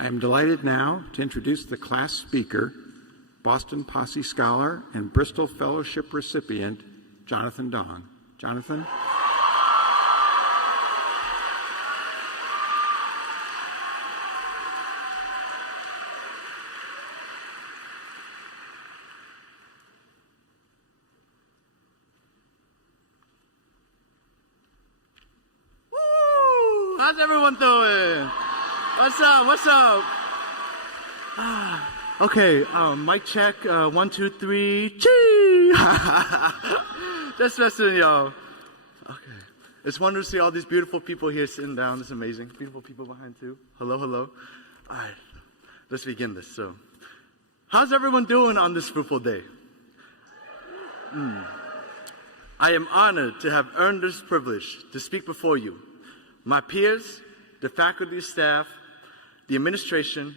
I am delighted now to introduce the class speaker, Boston Posse Scholar and Bristol Fellowship recipient, Jonathan Dong. Jonathan? Woo! How's everyone doing? What's up? What's up? Okay, mic check. 1, 2, 3. Chee! Just messing, y'all. Okay. It's wonderful to see all these beautiful people here sitting down. It's amazing. Beautiful people behind too. Hello, hello. All right, let's begin this. So, how's everyone doing on this fruitful day? I am honored to have earned this privilege to speak before you, my peers, the faculty, staff, the administration,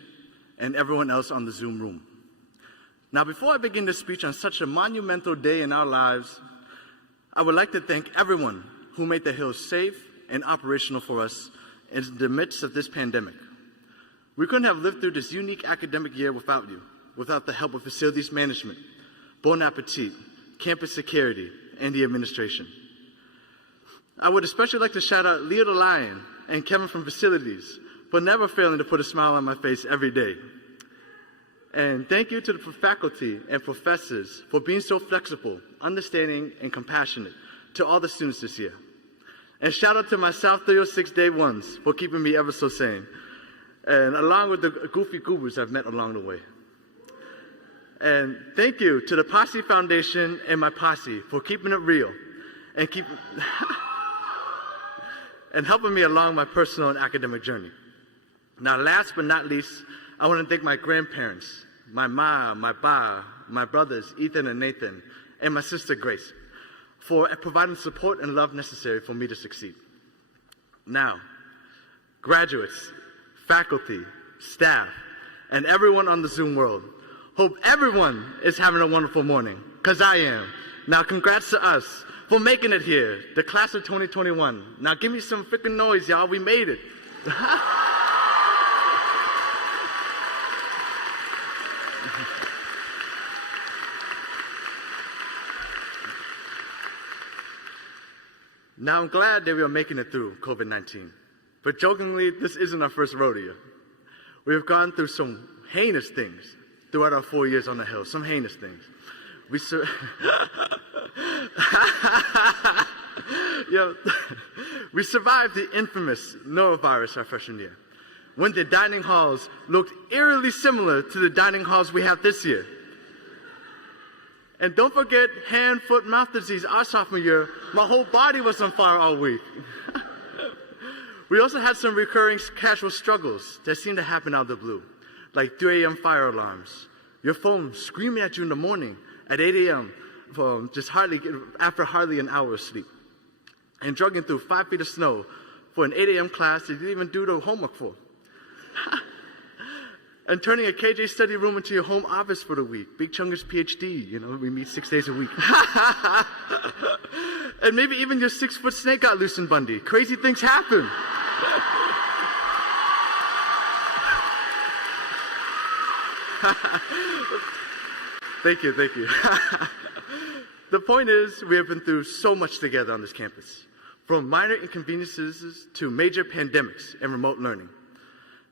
and everyone else on the Zoom room. Now, before I begin this speech on such a monumental day in our lives, I would like to thank everyone who made the Hill safe and operational for us in the midst of this pandemic. We couldn't have lived through this unique academic year without you, without the help of facilities management, Bon Appetit, campus security, and the administration. I would especially like to shout out Leo the Lion and Kevin from facilities for never failing to put a smile on my face every day. And thank you to the faculty and professors for being so flexible, understanding, and compassionate to all the students this year. And shout out to my South 306 Day Ones for keeping me ever so sane, and along with the goofy goobers I've met along the way. And thank you to the Posse Foundation and my posse for keeping it real and and helping me along my personal and academic journey. Now, last but not least, I want to thank my grandparents, my ma, my ba, my brothers, Ethan and Nathan, and my sister, Grace, for providing support and love necessary for me to succeed. Now, graduates, faculty, staff, and everyone on the Zoom world, hope everyone is having a wonderful morning, because I am. Now, congrats to us for making it here, the class of 2021. Now, give me some freaking noise, y'all. We made it. Now, I'm glad that we are making it through COVID-19. But jokingly, this isn't our first rodeo. We have gone through some heinous things throughout our 4 years on the Hill, some heinous things. We survived the infamous norovirus our freshman year, when the dining halls looked eerily similar to the dining halls we have this year. And don't forget hand, foot, mouth disease our sophomore year. My whole body was on fire all week. We also had some recurring casual struggles that seemed to happen out of the blue, like 3 a.m. fire alarms, your phone screaming at you in the morning at 8 a.m. After hardly an hour of sleep, and jogging through 5 feet of snow for an 8 a.m. class that you didn't even do the homework for. And turning a KJ study room into your home office for the week. Big Chunger's PhD, we meet 6 days a week. And maybe even your 6-foot snake got loose in Bundy. Crazy things happen. Thank you. The point is, we have been through so much together on this campus, from minor inconveniences to major pandemics and remote learning.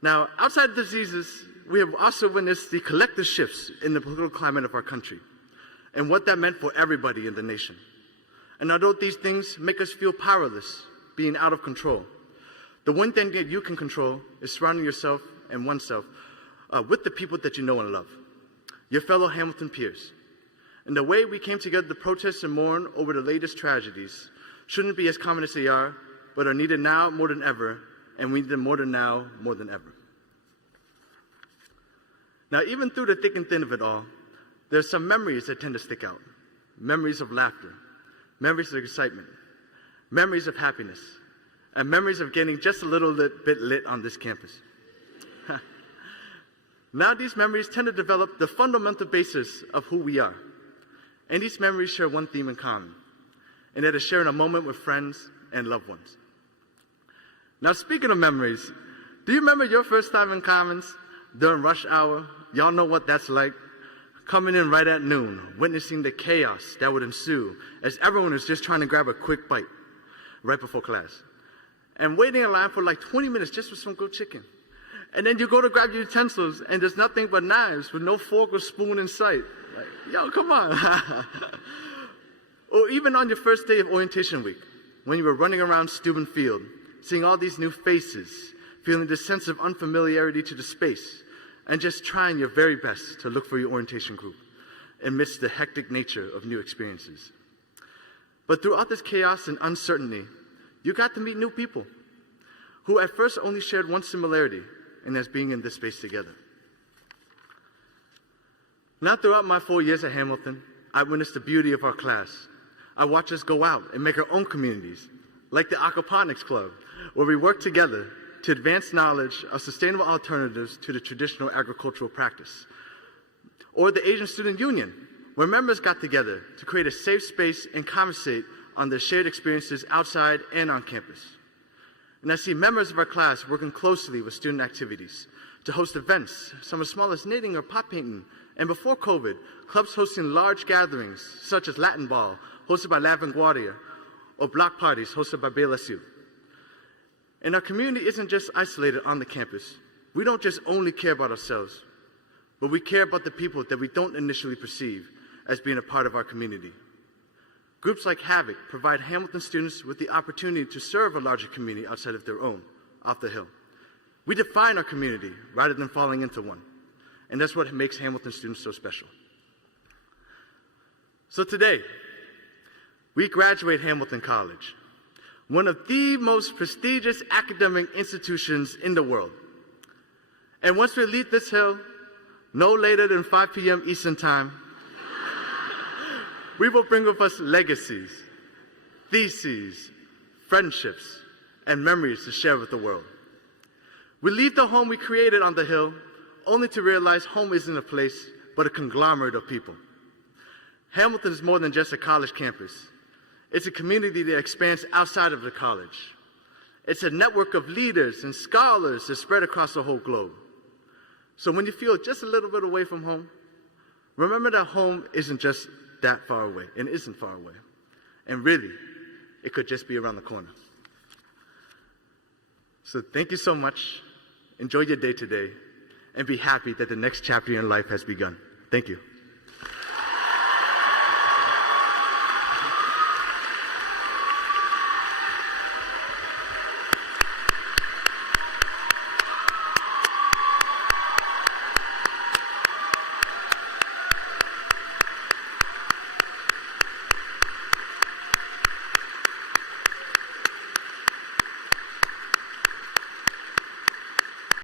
Now, outside diseases, we have also witnessed the collective shifts in the political climate of our country and what that meant for everybody in the nation. And although these things make us feel powerless, being out of control, the one thing that you can control is surrounding yourself and oneself with the people that you know and love, your fellow Hamilton peers. And the way we came together to protest and mourn over the latest tragedies shouldn't be as common as they are, but are needed now more than ever, and we need them more than now, more than ever. Now, even through the thick and thin of it all, there are some memories that tend to stick out. Memories of laughter, memories of excitement, memories of happiness, and memories of getting just a little bit lit on this campus. Now these memories tend to develop the fundamental basis of who we are. And these memories share one theme in common, and that is sharing a moment with friends and loved ones. Now, speaking of memories, Do you remember your first time in Commons during rush hour? Y'all know what that's like. Coming in right at noon, witnessing the chaos that would ensue as everyone is just trying to grab a quick bite right before class. And waiting in line for like 20 minutes just for some grilled chicken. And then you go to grab your utensils and there's nothing but knives with no fork or spoon in sight. Like, yo, come on. Or even on your first day of orientation week, when you were running around Steuben Field, seeing all these new faces, feeling this sense of unfamiliarity to the space, and just trying your very best to look for your orientation group amidst the hectic nature of new experiences. But throughout this chaos and uncertainty, you got to meet new people who at first only shared one similarity, and that's being in this space together. Now, throughout my 4 years at Hamilton, I witnessed the beauty of our class. I watched us go out and make our own communities, like the Aquaponics Club, where we work together to advance knowledge of sustainable alternatives to the traditional agricultural practice. Or the Asian Student Union, where members got together to create a safe space and conversate on their shared experiences outside and on campus. And I see members of our class working closely with student activities to host events, some as small as knitting or pot painting, and before COVID, clubs hosting large gatherings such as Latin Ball, hosted by La Vanguardia, or block parties hosted by BLSU. And our community isn't just isolated on the campus. We don't just only care about ourselves, but we care about the people that we don't initially perceive as being a part of our community. Groups like Havoc provide Hamilton students with the opportunity to serve a larger community outside of their own, off the Hill. We define our community rather than falling into one. And that's what makes Hamilton students so special. So today, we graduate Hamilton College, one of the most prestigious academic institutions in the world. And once we leave this hill, no later than 5 p.m. Eastern Time, we will bring with us legacies, theses, friendships, and memories to share with the world. We leave the home we created on the Hill only to realize home isn't a place, but a conglomerate of people. Hamilton is more than just a college campus. It's a community that expands outside of the college. It's a network of leaders and scholars that spread across the whole globe. So when you feel just a little bit away from home, remember that home isn't just that far away, and isn't far away. And really, it could just be around the corner. So thank you so much. Enjoy your day today, and be happy that the next chapter in your life has begun. Thank you.